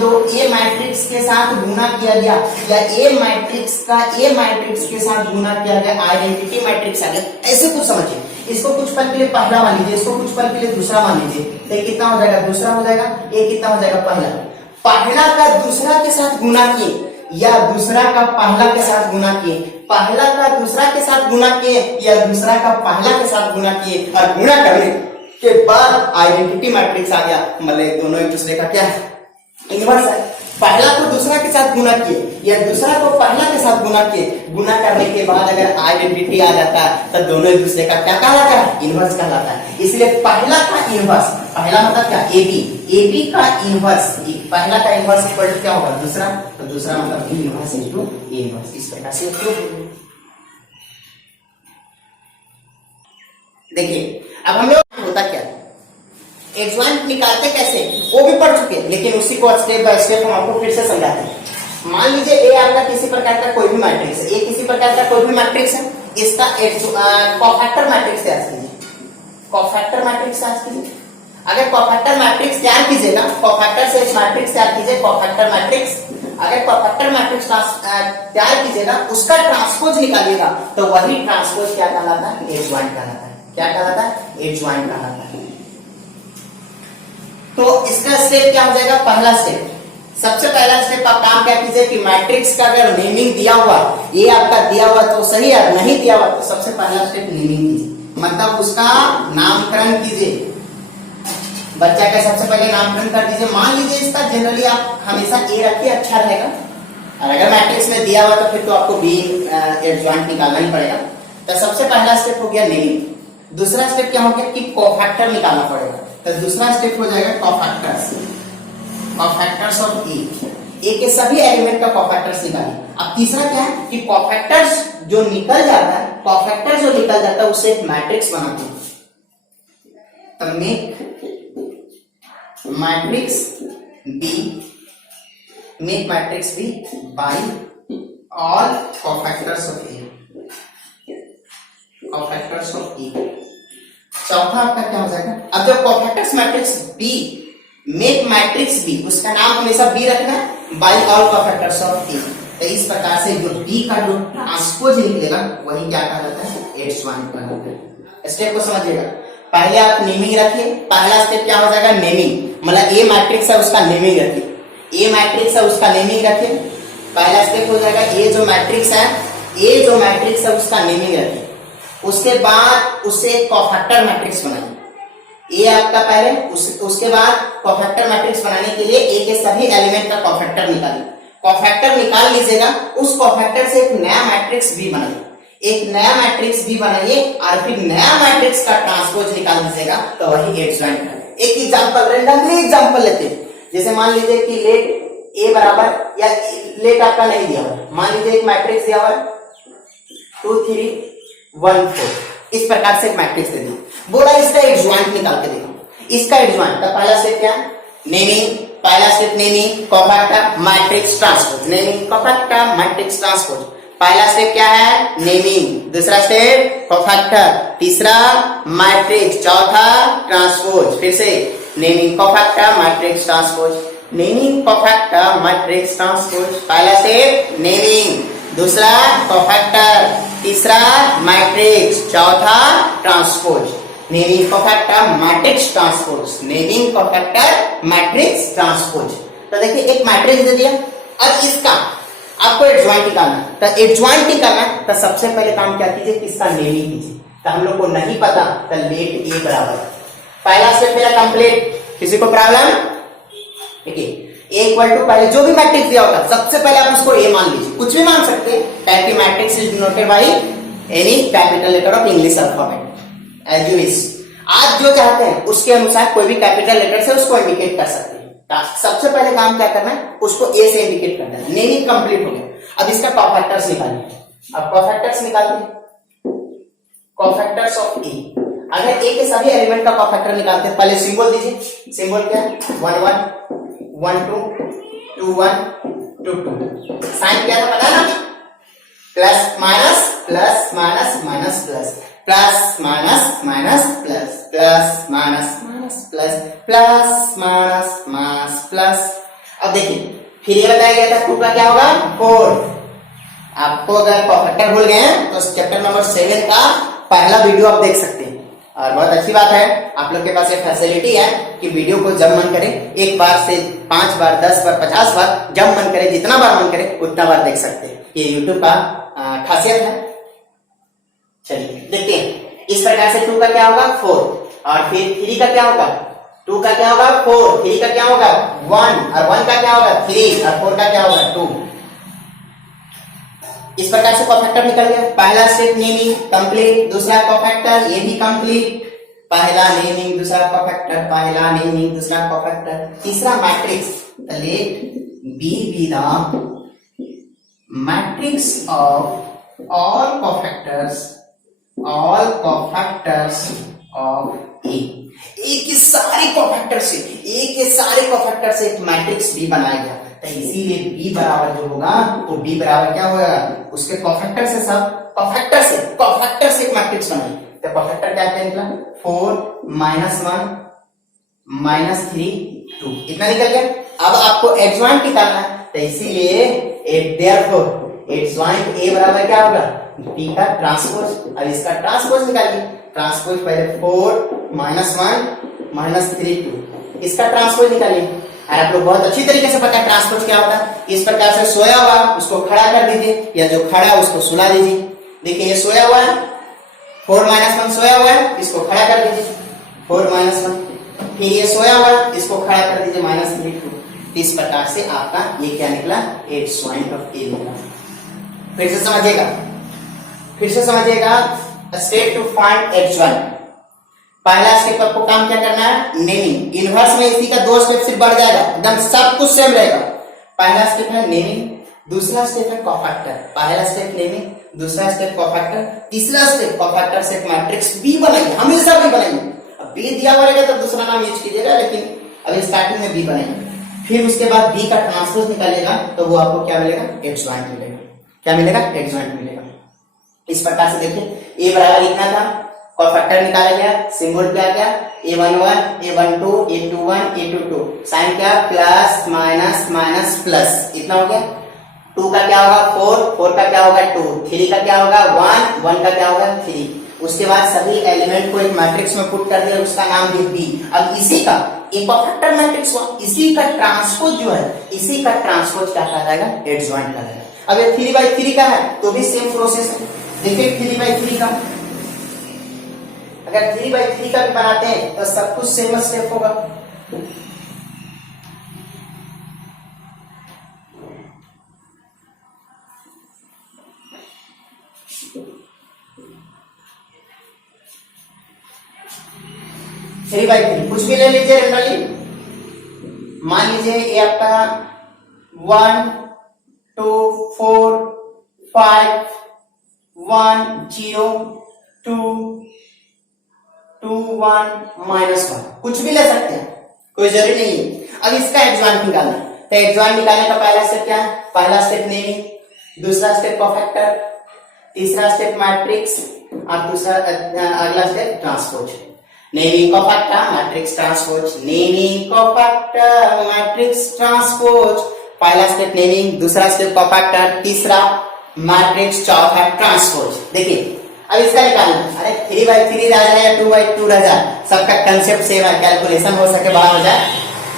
मैट्रिक्स के साथ गुना किया गया या ए मैट्रिक्स का ए मैट्रिक्स के साथ गुना किया गया, आइडेंटिटी मैट्रिक्स आ गया। ऐसे कुछ समझिए, इसको कुछ पल के लिए पहला मान लीजिए, इसको कुछ पल के लिए दूसरा मान लीजिए, तो कितना हो जाएगा, दूसरा हो जाएगा। ये कितना हो जाएगा, पहला का दूसरा के साथ गुना किए या दूसरा का पहला के साथ गुना किए, पहला का दूसरा के साथ गुना किए या दूसरा का पहला के साथ गुना किए, और गुना करने के बाद आइडेंटिटी मैट्रिक्स आ गया, मतलब दोनों एक दूसरे का क्या है, इनवर्स है। पहला को दूसरा के साथ गुना किए या दूसरा को पहला के साथ गुना किए, गुना करने के बाद अगर आइडेंटिटी आ जाता है तो दोनों एक दूसरे का क्या कहलाता है, इनवर्स कहलाता है। इसलिए पहला का इनवर्स, पहला मतलब क्या, ए बी का इनवर्स, पहला का इनवर्स इक्वल टू क्या होगा, दूसरा, तो दूसरा मतलब B inverse into A inverse. इस प्रकार से देखिए अब हम लोग होता क्या, एक्सवांट निकालते कैसे वो भी पढ़ चुके हैं, लेकिन उसी को स्टेप बाय स्टेप हम आपको फिर से समझाते हैं। मान लीजिए ए आपका किसी प्रकार का कोई भी मैट्रिक्स है, ए किसी प्रकार का कोई भी मैट्रिक्स है, इसका कोफैक्टर मैट्रिक्स तैयार कीजिए, कोफैक्टर मैट्रिक्स तैयार कीजिए। अगर कोफैक्टर मैट्रिक्स तैयार कीजिएगा, कोफैक्टर से इस मैट्रिक्स तैयार कीजिए, कोफैक्टर मैट्रिक्स, अगर कोफैक्टर मैट्रिक्स तैयार कीजिएगा, उसका ट्रांसपोज निकालिएगा, तो वही ट्रांसपोज क्या कहलाता है, एडजॉइंट कहलाता है। क्या कहलाता है, एडजॉइंट कहलाता है। तो इसका स्टेप क्या हो जाएगा, पहला स्टेप, सबसे पहला स्टेप आप काम क्या कीजिए कि मैट्रिक्स का अगर नेमिंग दिया हुआ, ये आपका दिया हुआ तो सही है, नहीं दिया हुआ तो सबसे पहला स्टेप नेमिंग कीजिए, मतलब उसका नामकरण कीजिए। बच्चा का सबसे पहले नामकरण कर दीजिए। मान लीजिए इसका जनरली आप हमेशा ए रखिए, अच्छा रहेगा, और अगर मैट्रिक्स में दिया हुआ तो फिर तो आपको बी एडजॉइंट निकालना ही पड़ेगा। तो सबसे पहला स्टेप हो गया नेमिंग। दूसरा स्टेप क्या हो गया कि कोफैक्टर निकालना पड़ेगा, तो दूसरा स्टेप हो जाएगा कोफैक्टर्स, कोफैक्टर्स ऑफ ए के सभी एलिमेंट का कोफैक्टर्स निकालिए। अब तीसरा क्या है कि कोफैक्टर्स जो निकल जाता है, कोफैक्टर जो निकल जाता है उससे एक मैट्रिक्स बनाते हैं, तो make matrix B by all cofactors of A, cofactors of A. चौथा आपका क्या हो जाएगा, अब जब cofactors matrix B make matrix B, उसका नाम हमेशा बी रखना by all cofactors of A. तो इस प्रकार से जो बी का जो ट्रांसपोज निकलेगा वही क्या कहलाता है, H1 कहलाता है। स्टेप को समझिएगा, पहले आप नेमिंग रखिए। पहला स्टेप क्या हो जाएगा, नेमिंग, मतलब ए मैट्रिक्स है उसका नेमिंग रखिए, ए मैट्रिक्स है उसका नेमिंग रखिए। पहला स्टेप हो जाएगा ए जो मैट्रिक्स है, ए जो मैट्रिक्स है उसका नेमिंग रखिए। उसके बाद उससे कोफैक्टर मैट्रिक्स बनाइए, ए आपका पहले, उसके बाद कोफैक्टर मैट्रिक्स बनाने के लिए ए के सभी एलिमेंट का कोफैक्टर निकालिए। कोफैक्टर निकाल लीजिएगा, उस कोफैक्टर से एक नया मैट्रिक्स बी बनाइए, एक नया मैट्रिक्स बी बनाइए और फिर नया मैट्रिक्स का ट्रांसपोज निकाल दीजिएगा, तो वही H1 है। एक एग्जांपल, रेंडमली एग्जांपल लेते हैं। जैसे मान लीजिए कि लेट ए बराबर, या लेट आपका नहीं दिया हुआ, मान लीजिए एक मैट्रिक्स दिया हुआ 2 3 1 4, इस प्रकार से एक मैट्रिक्स दे दिया, बोला इसका एडजॉइंट निकाल के देखो। इसका एडजॉइंट का पहला स्टेप क्या, नेमिंग, पहला step naming cofactor matrix transpose, naming cofactor matrix transpose. पहला स्टेप क्या है, नेमिंग, दूसरा स्टेप कोफैक्टर, तीसरा मैट्रिक्स, चौथा ट्रांसपोज। फिर से naming cofactor matrix transpose, naming cofactor matrix transpose. पहला स्टेप नेमिंग, दूसरा कोफैक्टर, तीसरा मैट्रिक्स, चौथा transpose. Naming cofactor matrix transpose, naming cofactor matrix transpose. तो देखिए एक मैट्रिक्स दे दिया, अब इसका आपको एडजॉइंट निकालना है। तो एडजॉइंट निकालना है तो सबसे पहले काम क्या कीजिए, इसका नेमिंग कीजिए। तो हम लोग को नहीं पता, तो लेट ए बराबर, पहला स्टेप मेरा कंप्लीट। किसी को प्रॉब्लम, देखिए ए इक्वल टू, पहले जो भी मैट्रिक्स दिया होगा सबसे पहले आप उसको ए मान लीजिए, कुछ भी मान सकते हैं। टाइप की matrix is denoted by any capital letter of English alphabet as you wish. आप जो चाहते हैं उसके अनुसार कोई भी कैपिटल लेटर से उसको इंडिकेट कर सकते हैं। सबसे पहले काम क्या करना है, उसको ए से इंडिकेट करना है। नेमिंग कंप्लीट हो गया, अब इसका कोफैक्टर्स निकालिए। अब कोफैक्टर्स निकालिए, कोफैक्टर्स ऑफ ए। अगर ए के सभी एलिमेंट का कोफैक्टर निकालते हैं, पहले सिंबल दीजिए। सिंबल क्या है, 1 1 1 2 2 1 2 2। साइन क्या था पता है ना, plus minus plus minus minus plus, plus minus minus plus, plus minus minus plus, plus minus minus plus. अब देखिए फिर ये बताया गया था 2 का क्या होगा 4। आपको अगर कोफैक्टर भूल गए हैं तो चैप्टर नंबर 7 का पहला वीडियो आप देख सकते हैं। और बहुत अच्छी बात है आप लोग के पास एक फैसिलिटी है कि वीडियो को जब मन करे, एक बार से 5 बार 10 बार 50 बार, जब मन करे जितना बार मन करे उतना बार देख सकते हैं। ये यूट्यूब का खासियत है। चलिए देखते हैं, इस प्रकार से 2 का क्या होगा 4, और फिर 3 का क्या होगा, 2 का क्या होगा 4, 3 का क्या होगा 1, और 1 का क्या होगा 3, और 4 का क्या होगा 2। इस प्रकार से कोफैक्टर निकल गया। पहला स्टेप नेमिंग कंप्लीट, दूसरा कोफैक्टर, ये भी कंप्लीट। पहला नेमिंग, दूसरा कोफैक्टर, पहला नेमिंग, दूसरा कोफैक्टर, तीसरा matrix. Let B be the matrix of all cofactors of A. A के सारे कोफैक्टर से, ए के सारे कोफैक्टर से एक मैट्रिक्स बी बनाया गया। तो इसीलिए बी बराबर जो होगा तो बी बराबर क्या होगा, उसके कोफैक्टर से सब कोफैक्टर से एक मैट्रिक्स बनाए। तो कोफैक्टर क्या निकला 4 -1 -3 2, इतना निकल गया। अब आपको एडजॉइंट निकालना है, तो इसीलिए एडजॉइंट ए बराबर क्या होगा बी का ट्रांसपोज। अब इसका ट्रांसपोज निकालिए। ट्रांसपोज पहले 4 -1 -3 2, इसका ट्रांसपोज निकालिए। और आप लोग बहुत अच्छी तरीके से पता है ट्रांसपोज क्या होता है। इस प्रकार से सोया हुआ उसको खड़ा कर दीजिए, या जो खड़ा है उसको सुला दीजिए। देखिए ये सोया हुआ है, 4 -1 सोया हुआ है, इसको खड़ा कर दीजिए 4 -1। फिर ये सोया हुआ है, इसको खड़ा कर दीजिए -3 2। इस प्रकार से आपका ये क्या निकला, एडजॉइंट ऑफ ए निकला। फिर से समझिएगा स्टेप टू फाइंड एडजॉइंट। पहला स्टेप आपको काम क्या करना है, नेमिंग। इनवर्स में इसी का 2 स्टेप सिर्फ बढ़ जाएगा, एकदम सब कुछ सेम रहेगा। पहला स्टेप है नेमिंग, दूसरा स्टेप है कोफैक्टर। पहला स्टेप नेमिंग, दूसरा स्टेप कोफैक्टर, तीसरा स्टेप कोफैक्टर से एक मैट्रिक्स बी बनाइए, हमेशा बी बनाइए। अब बी दिया हुआ रहेगा तो दूसरा नाम यूज कीजिएगा, लेकिन अभी स्टार्टिंग में बी बनाइए। फिर उसके बाद बी का ट्रांसपोज निकालिएगा, तो वो आपको क्या मिलेगा, एडजॉइंट मिलेगा। क्या मिलेगा, एडजॉइंट मिलेगा। इस प्रकार से देखिए ए बराबर इतना था, कॉफैक्टर निकाला गया, सिंबल क्या क्या, a11, a12, a21, a22, sign क्या प्लस माइनस माइनस प्लस, इतना हो गया। 2 का क्या होगा 4, 4 का क्या होगा 2, 3 का क्या होगा 1, 1 का क्या होगा 3। उसके बाद सभी एलिमेंट को एक मैट्रिक्स में पुट कर दिया, उसका नाम दिया बी। अब इसी का एक कॉफैक्टर मैट्रिक्स हुआ, इसी का ट्रांसपोज जो है, इसी का ट्रांसपोज क्या कहलाएगा, एडजॉइंट कहलाएगा। अब ये 3/3 का है तो भी सेम प्रोसेस है। देखिए 3/3 का, अगर 3/3 का भी बनाते हैं तो सब कुछ सेम स्टेप होगा। थ्री बाई थ्री कुछ भी ले लीजिए जनरली, मान लीजिए ये आपका 1 2 4 5 1 0 2 2 1 -1, कुछ भी ले सकते हैं, कोई जरूरी नहीं है। अब इसका एडजॉइंट निकालना है, तो एडजॉइंट निकालने का पहला स्टेप क्या है, पहला स्टेप नेमिंग, दूसरा स्टेप कॉफैक्टर, तीसरा स्टेप मैट्रिक्स और दूसरा अगला step transpose. Naming cofactor matrix transpose, naming cofactor matrix transpose, पहला स्टेप नेमिंग, दूसरा स्टेप कॉफैक्टर, तीसरा मैट्रिक्स, चौथा ट्रांसपोज। देखिए अब इसका निकालना, अरे 3/3 रह जाए या 2/2 रह जाए, सबका कंसेप्ट सेम है, कैलकुलेशन हो सके बड़ा हो जाए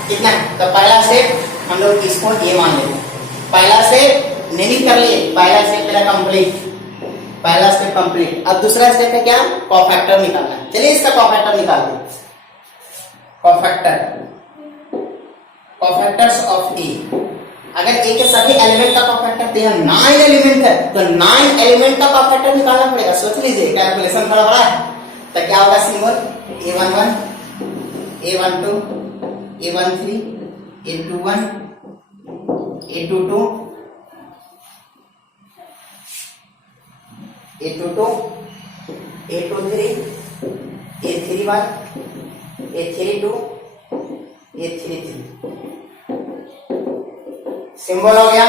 कितना। तो पहला स्टेप हम लोग इसको ये मान लेते हैं, पहला स्टेप नेमिंग कर लिए, पहला स्टेप मेरा कंप्लीट, पहला स्टेप कंप्लीट। अब दूसरा स्टेप है क्या, कॉफैक्टर निकालना है। चलिए इसका कॉफैक्टर निकालते हैं। कॉफैक्टर, कॉफैक्टर्स ऑफ ए, अगर ए के सभी एलिमेंट का कॉफैक्टर तो यह 9 एलिमेंट है, तो 9 एलिमेंट का कॉफैक्टर निकालना पड़ेगा। सोच लीजिए कैलकुलेशन थोड़ा बड़ा है, तो क्या होगा symbol a11 a12 a13 a21 a22 a22 a23 a31 a32 a33, symbol हो गया।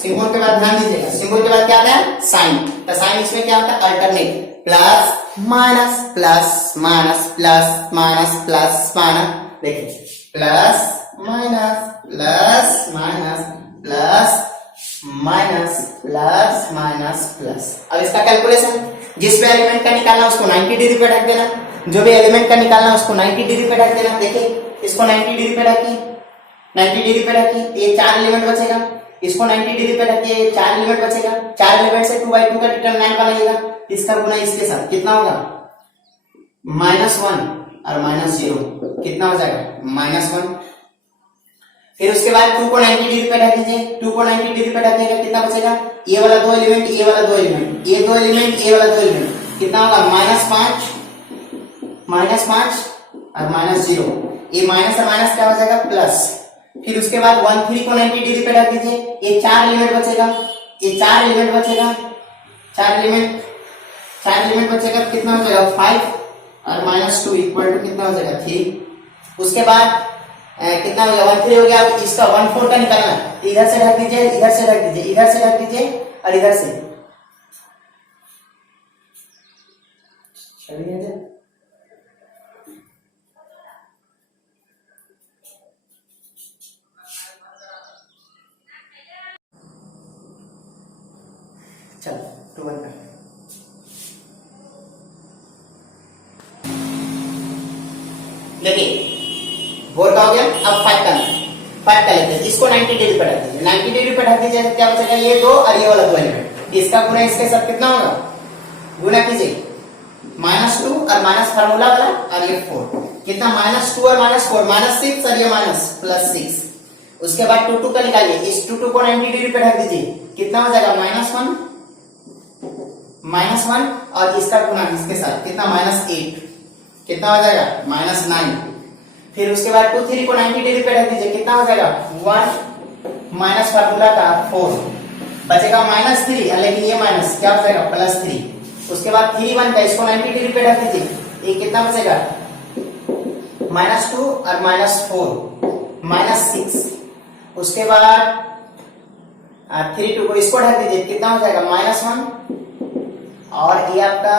सिंबल के बाद ध्यान दीजिएगा, सिंबल के बाद क्या आता है साइन, तो साइन इसमें क्या होता है alternate, plus minus plus minus plus minus plus minus, देखिए plus minus plus minus plus minus plus minus plus. अब इसका कैलकुलेशन, जिस भी एलिमेंट का निकालना उसको 90 डिग्री पे ढक देना, जो भी एलिमेंट का निकालना उसको 90 डिग्री पे ढक देना। देखिए इसको 90 डिग्री पे ढकी, 90 डिग्री पे रखिए, ये 4 एलिमेंट बचेगा, इसको 90 डिग्री पे रखिए, 4 एलिमेंट बचेगा, 4 एलिमेंट से 2/2 का डिटरमिनेंट बनेगा, इसका गुना इसके साथ कितना होगा -1 और -0, कितना हो जाएगा -1। फिर उसके बाद 2 को 90 डिग्री पे रख दीजिए, 2 को 90 डिग्री पे रखिएगा, कितना बचेगा, ये वाला 2 एलिमेंट, ये वाला 2 एलिमेंट, ये 2 एलिमेंट, ये वाला 2 एलिमेंट, कितना होगा -5 और -0, ये माइनस और माइनस क्या हो जाएगा प्लस। फिर उसके बाद 1 3 को 90 डिग्री पे रख दीजिए, ये 4 एलिमेंट बचेगा, ये 4 एलिमेंट बचेगा, 4 एलिमेंट बचेगा, कितना हो जाएगा 5 और -2 इक्वल टू कितना हो जाएगा 3। उसके बाद कितना हो गया 1 3 हो गया। अब इसका 1 4 का निकालना, इधर से रख दीजिए, इधर से रख दीजिए, इधर से रख दीजिए और इधर से, चलिए चलो 2 1 कर, देखिए 4 का हो गया। अब 5 का लेते हैं, इसको 90 डिग्री पे रख दीजिए, 90 डिग्री पे रख दीजिए, क्या बचेगा ये 2 और ये वाला 2 एलिमेंट, इसका गुना इसके साथ कितना होगा, गुना कीजिए -2 और माइनस फार्मूला वाला और ये 4, कितना -2 और -4 -6 और ये +6। उसके बाद 2 2 का निकालिए, इस 2 2 को 90 डिग्री पे रख दीजिए, कितना हो जाएगा -1 और इसका गुना इसके साथ कितना -8, कितना हो जाएगा -9। फिर उसके बाद 2 3 को 90 डिग्री पे रख दीजिए, कितना हो जाएगा 1 माइनस फार्मूला का 4 बचेगा -3, लेकिन ये माइनस क्या हो जाएगा +3। उसके बाद 3 1 का इसको 90 डिग्री पे रख दीजिए, ये कितना बचेगा -2 और -4 -6। उसके बाद 3 2 को इसको ढक दीजिए, कितना हो जाएगा -1 और ये आपका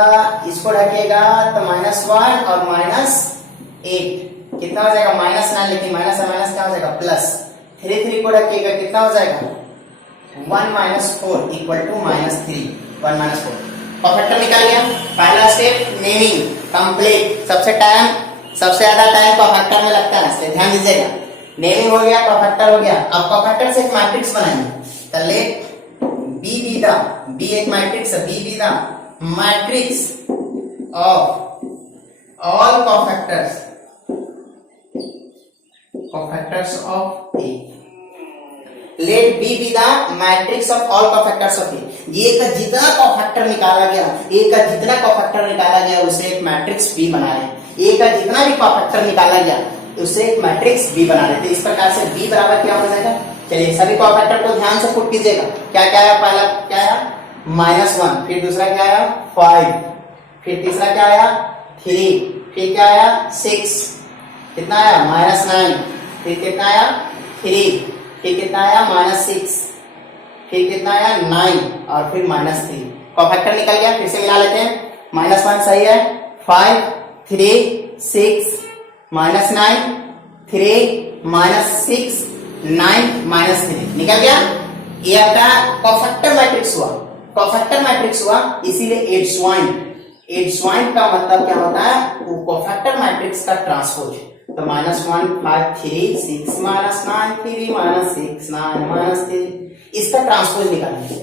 इसको ढकेगा तो -1 और -8 कितना हो जाएगा -9, लेकिन माइनस है माइनस क्या हो जाएगा प्लस। 3 को ढकेगा कितना हो जाएगा 1 - 4 इक्वल टू -3 1 - 4। परफेक्टर निकल गया। पहला स्टेप नेमिंग कंप्लीट। सबसे ज्यादा टाइम परफेक्टर में लगता है, इसलिए ध्यान दीजिएगा। नेमिंग हो गया, परफेक्टर हो गया। अब परफेक्टर से एक मैट्रिक्स बनाएंगे। तो let B be the, B एक मैट्रिक्स है, B be the matrix of all cofactors of A। Let B be the matrix of all cofactors of A। ये का जितना कॉफैक्टर निकाला गया, ए का जितना कॉफैक्टर निकाला गया उसे एक मैट्रिक्स बी बना रहे हैं। ए का जितना भी कॉफैक्टर निकाला गया उसे एक मैट्रिक्स बी बना रहे थे। इस प्रकार से बी बराबर क्या हो जाएगा, चलिए सभी कॉफैक्टर को ध्यान से पुट कीजिएगा। क्या क्या आया, पहला क्या आया -1, फिर दूसरा क्या आया 5, फिर तीसरा क्या आया 3, फिर क्या आया 6, कितना आया -9, फिर कितना आया 3, फिर कितना आया -6, फिर कितना आया 9 और फिर -3। कॉफैक्टर निकल गया। फिर से मिला लेते हैं। -1 सही है, 5 3 6 -9 3 -6 9 -3 निकल गया। ये आपका कॉफैक्टर मैट्रिक्स हुआ। कॉफैक्टर मैट्रिक्स हुआ इसीलिए एडज्वाइंट का मतलब क्या होता है, वो कॉफैक्टर मैट्रिक्स का ट्रांसपोज। तो -1 5 3 6 -9 3 -6 9 -3 इसका ट्रांसपोज निकालेंगे।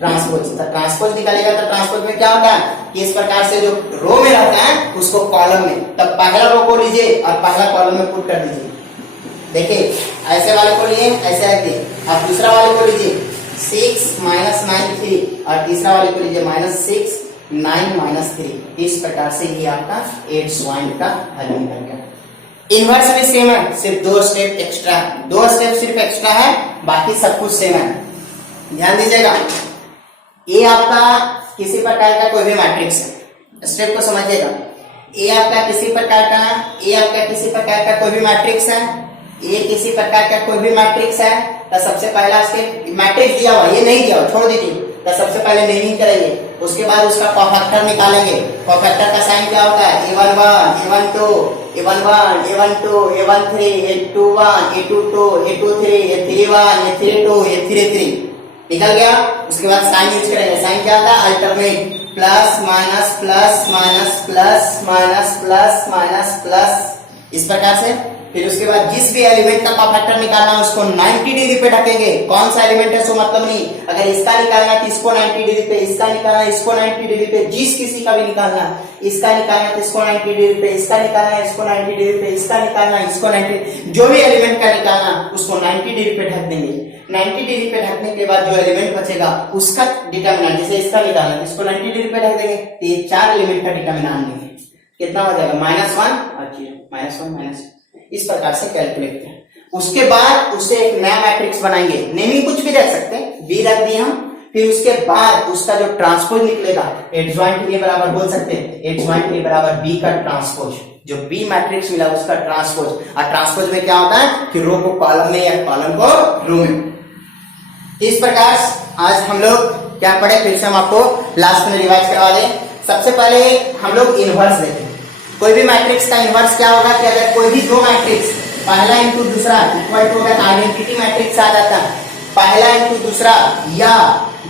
ट्रांसपोज निकालेगा तो ट्रांसपोज में क्या होता है कि इस प्रकार से जो रो में रहता है उसको कॉलम में, तब पहला रो को लीजिए और पहला कॉलम में पुट कर दीजिए। देखिए ऐसे वाले को लिए ऐसे रखिए, अब दूसरा वाले को लीजिए 6 -9 3 और तीसरा वाले को लीजिए -6 9 -3। इस प्रकार से ये आपका एडज्वाइंट का हल निकल गया। इनवर्स में सेम है, सिर्फ 2 स्टेप एक्स्ट्रा है, 2 स्टेप सिर्फ एक्स्ट्रा है, बाकी सब कुछ सेम है। ध्यान दीजिएगा। ये आपका किसी प्रकार का कोई भी मैट्रिक्स है, स्टेप को समझिएगा। ये आपका किसी प्रकार का कोई भी मैट्रिक्स है, ये किसी प्रकार का कोई भी मैट्रिक्स है। तो सबसे पहला स्टेप मैट्रिक्स दिया हुआ, ये नहीं दिया हुआ छोड़ दीजिए। तो सबसे पहले नेमिंग करेंगे, उसके बाद उसका कॉफैक्टर निकालेंगे। कॉफैक्टर का साइन क्या होता है A11 A12 A11 A12 A13 A21 A22 A23 A31 A32 A33 निकल गया। उसके बाद साइन यूज करेंगे। साइन क्या होता है alternate, plus minus plus minus plus minus plus minus plus, इस प्रकार से। फिर उसके बाद जिस भी एलिमेंट का कॉफैक्टर निकालना है उसको 90 डिग्री पे ढकेंगे। कौन सा एलिमेंट है सो मतलब नहीं, अगर इसका निकालना है तो इसको 90 डिग्री पे, इसका निकालना है इसको 90 डिग्री पे, जिस किसी का भी निकालना, इसका निकालना है तो इसको 90 डिग्री पे, इसका निकालना है इसको 90 डिग्री पे, इसका निकालना है इसको 90, जो भी एलिमेंट का निकालना उसको 90 डिग्री पे ढक देंगे। 90 डिग्री पे ढकने के बाद जो एलिमेंट बचेगा उसका डिटर्मिनेंट, जैसे इसका निकालना है इसको 90 डिग्री पे ढक देंगे तो ये 4 एलिमेंट का डिटर्मिनेंट लेंगे। कितना हो जाएगा -1 और 0 -1 इस प्रकार से कैलकुलेट करें। उसके बाद उसे एक नया मैट्रिक्स बनाएंगे। नेमिंग कुछ भी रख सकते हैं, बी रख दिए हम। फिर उसके बाद उसका जो ट्रांसपोज निकलेगा एडज्वाइंट ए बराबर बोल सकते हैं, एडज्वाइंट ए बराबर बी का ट्रांसपोज। जो बी मैट्रिक्स मिला उसका ट्रांसपोज। और ट्रांसपोज में क्या होता है कि रो को कॉलम में या कॉलम को रो में। इस प्रकार आज हम लोग क्या पढ़े, फिर से हम आपको लास्ट में रिवाइज करवा दें। सबसे पहले हम लोग इनवर्स देखें। कोई भी मैट्रिक्स का इनवर्स क्या होगा कि अगर कोई भी 2 मैट्रिक्स पहला इंटू दूसरा इक्वल टू, अगर आइडेंटिटी मैट्रिक्स आ जाता है, पहला इंटू दूसरा या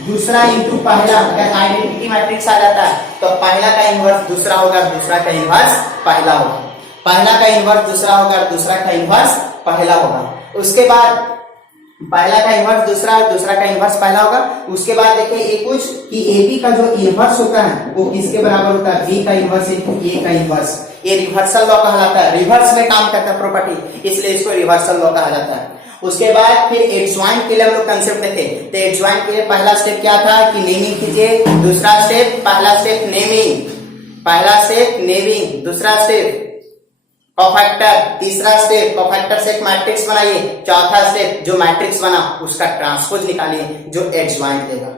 दूसरा इंटू पहला, अगर आइडेंटिटी मैट्रिक्स आ जाता है तो पहला का इनवर्स दूसरा होगा, दूसरा का इनवर्स पहला होगा। पहला का इनवर्स दूसरा होगा, दूसरा का इनवर्स पहला होगा। उसके बाद पहला का इनवर्स दूसरा, दूसरा का इनवर्स पहला होगा। उसके बाद देखिए ये कुछ कि ए बी का जो इनवर्स होता है वो किसके बराबर होता है, बी का इनवर्स इंटू ए का इनवर्स। ये रिवर्सल लॉ कहलाता है, रिवर्स में काम करता है प्रॉपर्टी, इसलिए इसको रिवर्सल लॉ कहा जाता है। उसके बाद फिर एडज्वाइंट के लिए हम लोग कंसेप्ट देखे। तो एडज्वाइंट के लिए पहला स्टेप क्या था कि नेमिंग कीजिए, दूसरा स्टेप पहला स्टेप नेमिंग, दूसरा स्टेप कॉफैक्टर, तीसरा स्टेप कॉफैक्टर से एक मैट्रिक्स बनाइए, चौथा स्टेप जो मैट्रिक्स बना उसका ट्रांसपोज निकालिए जो एडज्वाइंट देगा।